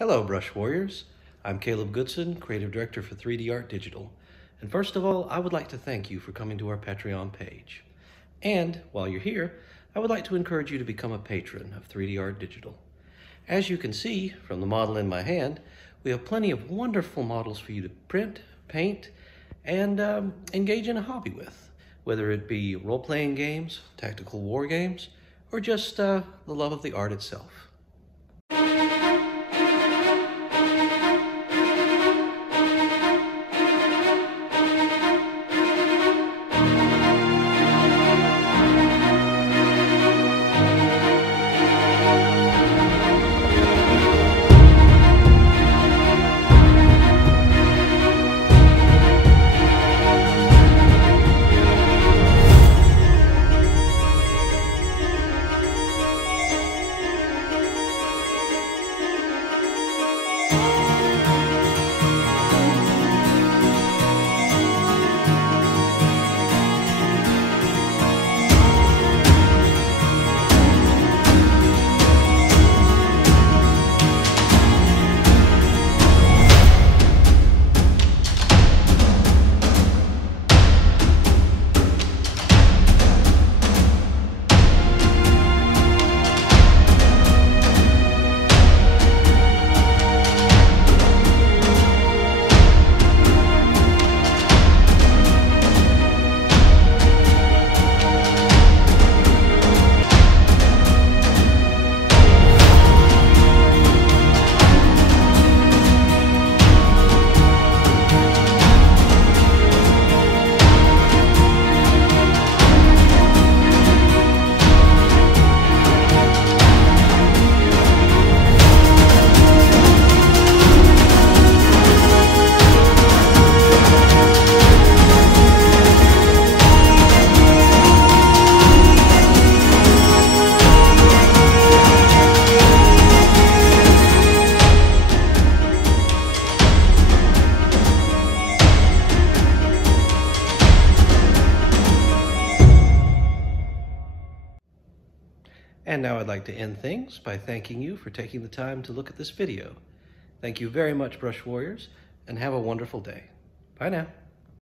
Hello, Brush Warriors. I'm Caleb Goodson, Creative Director for 3dartdigital. And first of all, I would like to thank you for coming to our Patreon page. And while you're here, I would like to encourage you to become a patron of 3dartdigital. As you can see from the model in my hand, we have plenty of wonderful models for you to print, paint, and engage in a hobby with, whether it be role-playing games, tactical war games, or just the love of the art itself. And now I'd like to end things by thanking you for taking the time to look at this video. Thank you very much, Brush Warriors, and have a wonderful day. Bye now.